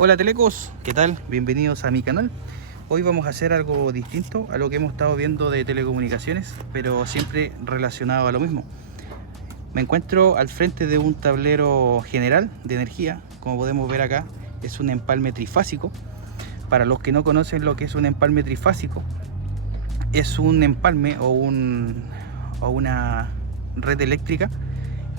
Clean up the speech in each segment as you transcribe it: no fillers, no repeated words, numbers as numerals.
Hola telecos, ¿qué tal? Bienvenidos a mi canal. Hoy vamos a hacer algo distinto a lo que hemos estado viendo de telecomunicaciones, pero siempre relacionado a lo mismo. Me encuentro al frente de un tablero general de energía. Como podemos ver acá, es un empalme trifásico. Para los que no conocen lo que es un empalme trifásico, es un empalme o una red eléctrica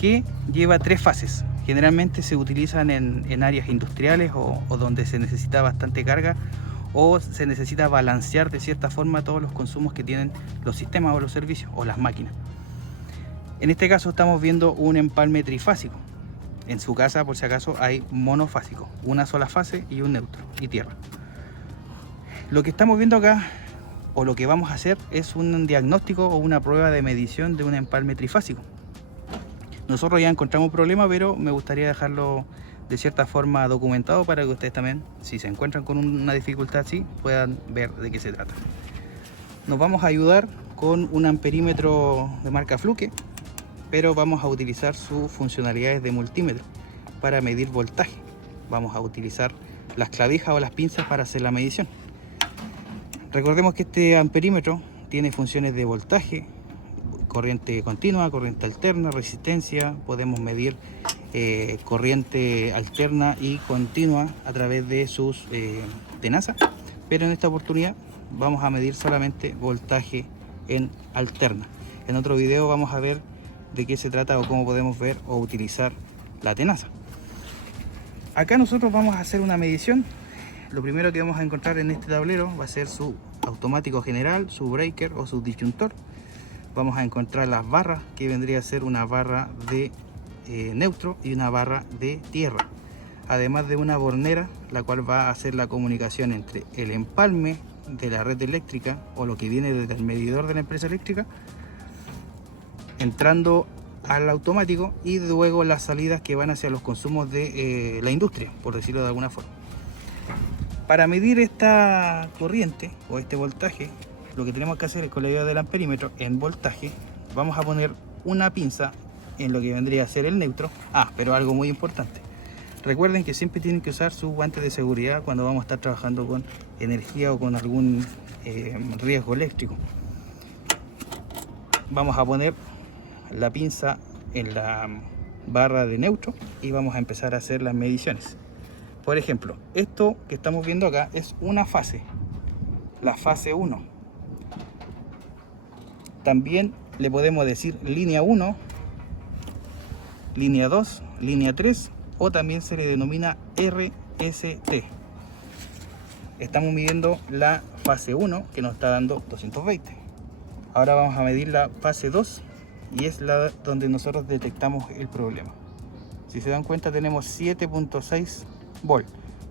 que lleva tres fases. Generalmente se utilizan en áreas industriales o donde se necesita bastante carga o se necesita balancear de cierta forma todos los consumos que tienen los sistemas o los servicios o las máquinas. En este caso estamos viendo un empalme trifásico. En su casa, por si acaso, hay monofásico, una sola fase y un neutro y tierra. Lo que estamos viendo acá, o lo que vamos a hacer, es un diagnóstico o una prueba de medición de un empalme trifásico. Nosotros ya encontramos un problema, pero me gustaría dejarlo de cierta forma documentado para que ustedes también, si se encuentran con una dificultad así, puedan ver de qué se trata. Nos vamos a ayudar con un amperímetro de marca Fluke, pero vamos a utilizar sus funcionalidades de multímetro para medir voltaje. Vamos a utilizar las clavijas o las pinzas para hacer la medición. Recordemos que este amperímetro tiene funciones de voltaje, corriente continua, corriente alterna, resistencia. Podemos medir corriente alterna y continua a través de sus tenazas, pero en esta oportunidad vamos a medir solamente voltaje en alterna. En otro video vamos a ver de qué se trata o cómo podemos ver o utilizar la tenaza. Acá nosotros vamos a hacer una medición. Lo primero que vamos a encontrar en este tablero va a ser su automático general, su breaker o su disyuntor. Vamos a encontrar las barras, que vendría a ser una barra de neutro y una barra de tierra, además de una bornera, la cual va a hacer la comunicación entre el empalme de la red eléctrica o lo que viene desde el medidor de la empresa eléctrica, entrando al automático, y luego las salidas que van hacia los consumos de la industria, por decirlo de alguna forma. Para medir esta corriente o este voltaje, lo que tenemos que hacer es, con la ayuda del amperímetro en voltaje, vamos a poner una pinza en lo que vendría a ser el neutro. Pero algo muy importante, recuerden que siempre tienen que usar sus guantes de seguridad cuando vamos a estar trabajando con energía o con algún riesgo eléctrico. Vamos a poner la pinza en la barra de neutro y vamos a empezar a hacer las mediciones. Por ejemplo, esto que estamos viendo acá es una fase, la fase 1. También le podemos decir línea 1, línea 2, línea 3, o también se le denomina RST. Estamos midiendo la fase 1, que nos está dando 220. Ahora vamos a medir la fase 2, y es la donde nosotros detectamos el problema. Si se dan cuenta, tenemos 7.6 volt,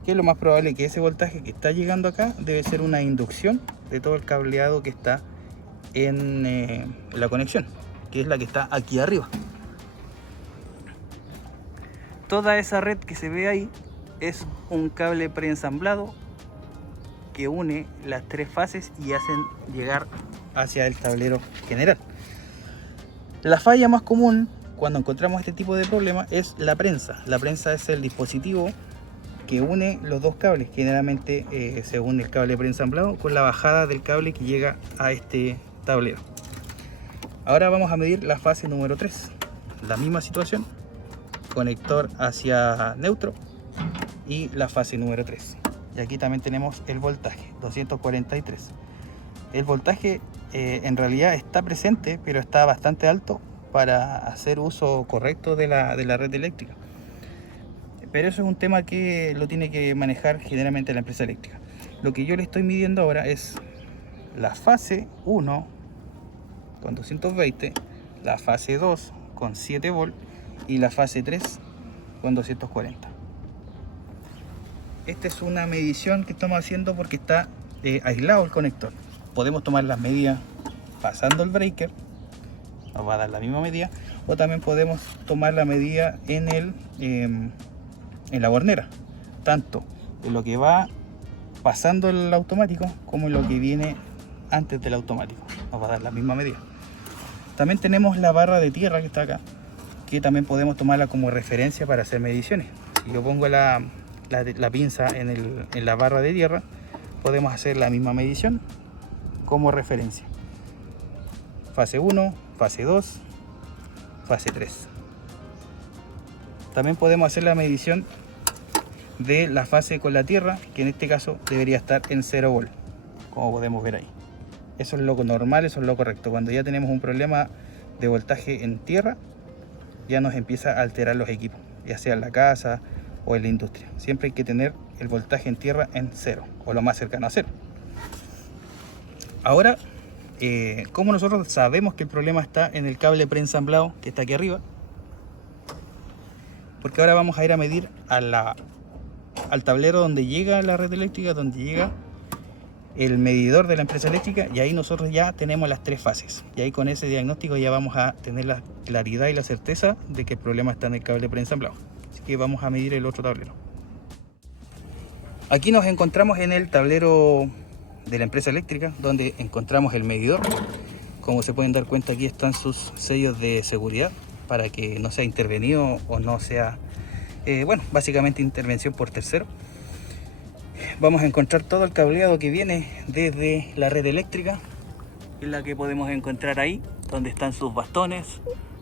que es lo más probable que ese voltaje que está llegando acá debe ser una inducción de todo el cableado que está en la conexión, que es la que está aquí arriba. Toda esa red que se ve ahí es un cable preensamblado que une las tres fases y hacen llegar hacia el tablero general. La falla más común cuando encontramos este tipo de problema es la prensa. La prensa es el dispositivo que une los dos cables. Generalmente se une el cable preensamblado con la bajada del cable que llega a este tablero. Ahora vamos a medir la fase número 3. La misma situación, conector hacia neutro y la fase número 3. Y aquí también tenemos el voltaje, 243. El voltaje en realidad está presente, pero está bastante alto para hacer uso correcto de la red eléctrica. Pero eso es un tema que lo tiene que manejar generalmente la empresa eléctrica. Lo que yo le estoy midiendo ahora es la fase 1 con 220, la fase 2 con 7 volt y la fase 3 con 240. Esta es una medición que estamos haciendo porque está aislado el conector. Podemos tomar las medidas pasando el breaker, nos va a dar la misma medida, o también podemos tomar la medida en la bornera, tanto en lo que va pasando el automático como en lo que viene antes del automático, nos va a dar la misma medida. También tenemos la barra de tierra que está acá, que también podemos tomarla como referencia para hacer mediciones. Si yo pongo la la pinza en la barra de tierra, podemos hacer la misma medición como referencia. Fase 1, fase 2, fase 3. También podemos hacer la medición de la fase con la tierra, que en este caso debería estar en 0 volt, como podemos ver ahí. Eso es lo normal, eso es lo correcto. Cuando ya tenemos un problema de voltaje en tierra, ya nos empieza a alterar los equipos, ya sea en la casa o en la industria. Siempre hay que tener el voltaje en tierra en 0 o lo más cercano a 0. Ahora, ¿cómo nosotros sabemos que el problema está en el cable preensamblado que está aquí arriba? Porque ahora vamos a ir a medir al tablero donde llega la red eléctrica, donde llega el medidor de la empresa eléctrica, y ahí nosotros ya tenemos las 3 fases, y ahí con ese diagnóstico ya vamos a tener la claridad y la certeza de que el problema está en el cable preensamblado. Así que vamos a medir el otro tablero. Aquí nos encontramos en el tablero de la empresa eléctrica, donde encontramos el medidor. Como se pueden dar cuenta, aquí están sus sellos de seguridad para que no sea intervenido o no sea, bueno, básicamente intervención por tercero. Vamos a encontrar todo el cableado que viene desde la red eléctrica, es la que podemos encontrar ahí, donde están sus bastones.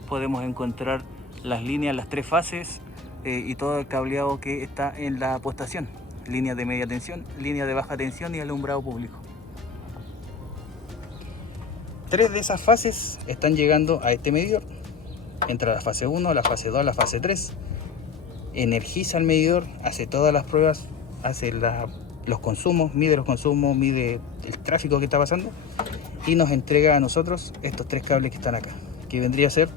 Podemos encontrar las líneas, las 3 fases, y todo el cableado que está en la postación: línea de media tensión, línea de baja tensión y alumbrado público. 3 de esas fases están llegando a este medidor. Entra la fase 1, la fase 2, la fase 3. Energiza el medidor, hace todas las pruebas, hace los consumos, mide el tráfico que está pasando y nos entrega a nosotros estos 3 cables que están acá, que vendría a ser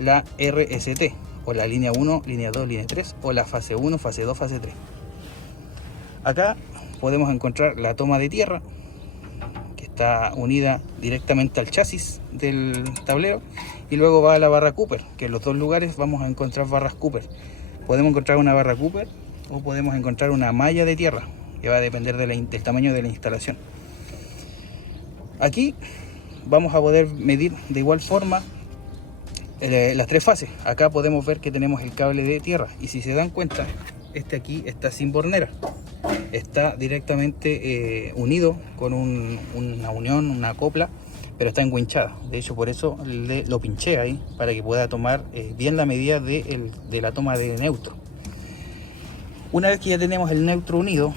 la RST, o la línea 1, línea 2, línea 3, o la fase 1, fase 2, fase 3. Acá podemos encontrar la toma de tierra, que está unida directamente al chasis del tablero, y luego va a la barra Cooper, que en los 2 lugares vamos a encontrar barras Cooper. Podemos encontrar una barra Cooper o podemos encontrar una malla de tierra, que va a depender del tamaño de la instalación. Aquí vamos a poder medir de igual forma las 3 fases. Acá podemos ver que tenemos el cable de tierra, y si se dan cuenta, este aquí está sin bornera, está directamente unido con una unión, una copla, pero está enguinchada. De hecho, por eso lo pinché ahí, para que pueda tomar bien la medida de la toma de neutro. Una vez que ya tenemos el neutro unido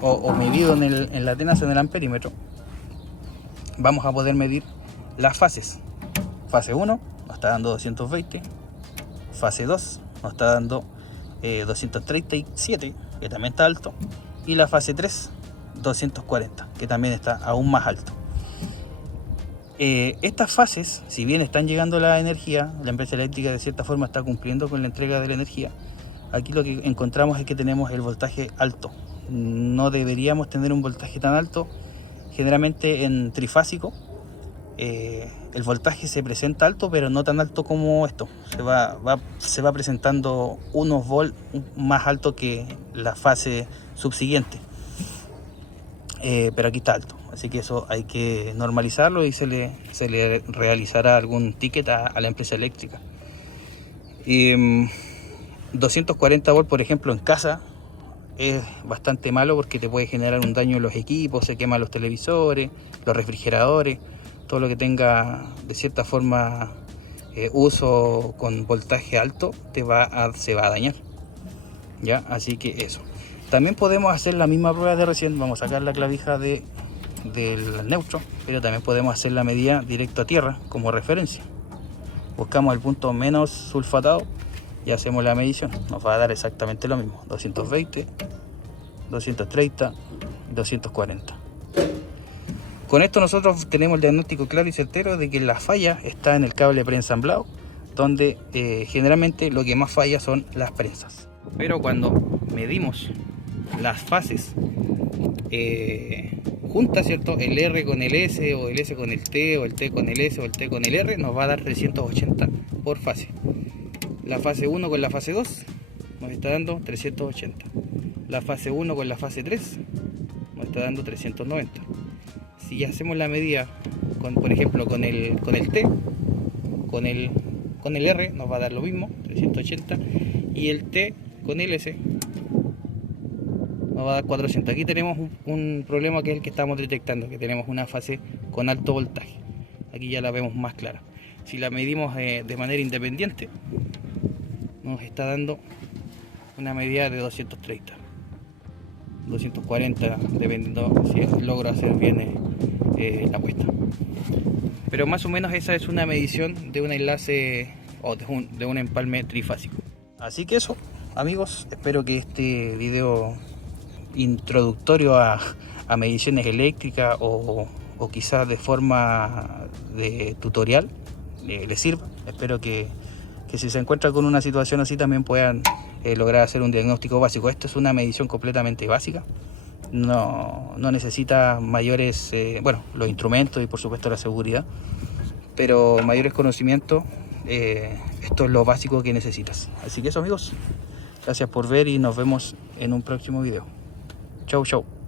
o medido en la tenaza, en el amperímetro, vamos a poder medir las fases. Fase 1 nos está dando 220, fase 2 nos está dando 237, que también está alto, y la fase 3 240, que también está aún más alto. Estas fases, si bien están llegando la energía, la empresa eléctrica de cierta forma está cumpliendo con la entrega de la energía. Aquí lo que encontramos es que tenemos el voltaje alto. No deberíamos tener un voltaje tan alto. Generalmente en trifásico el voltaje se presenta alto, pero no tan alto como esto. Se va presentando unos volts más alto que la fase subsiguiente, pero aquí está alto. Así que eso hay que normalizarlo y se le realizará algún ticket a la empresa eléctrica. 240 volts, por ejemplo, en casa es bastante malo, porque te puede generar un daño en los equipos, se queman los televisores, los refrigeradores, todo lo que tenga de cierta forma uso con voltaje alto se va a dañar, ¿ya? Así que eso. También podemos hacer la misma prueba de recién. Vamos a sacar la clavija del neutro, pero también podemos hacer la medida directo a tierra como referencia. Buscamos el punto menos sulfatado y hacemos la medición. Nos va a dar exactamente lo mismo: 220, 230, 240. Con esto nosotros tenemos el diagnóstico claro y certero de que la falla está en el cable preensamblado, donde generalmente lo que más falla son las prensas. Pero cuando medimos las fases juntas, ¿cierto? El R con el S, o el S con el T, o el T con el S, o el T con el R, nos va a dar 380 por fase. La fase 1 con la fase 2 nos está dando 380. La fase 1 con la fase 3 nos está dando 390. Si hacemos la medida por ejemplo con el T, con el R nos va a dar lo mismo, 380, y el T con el S nos va a dar 400. Aquí tenemos un problema que es el que estamos detectando, que tenemos una fase con alto voltaje. Aquí ya la vemos más clara. Si la medimos de manera independiente, nos está dando una medida de 230, 240, dependiendo si logro hacer bien la puesta. Pero más o menos esa es una medición de un enlace o de un empalme trifásico. Así que eso, amigos, espero que este video introductorio a mediciones eléctricas o quizás de forma de tutorial les sirva. Espero que si se encuentra con una situación así también puedan lograr hacer un diagnóstico básico. Esto es una medición completamente básica, no necesita mayores, bueno, los instrumentos y por supuesto la seguridad, pero mayores conocimientos. Esto es lo básico que necesitas. Así que eso, amigos, gracias por ver y nos vemos en un próximo video. Chau, chau.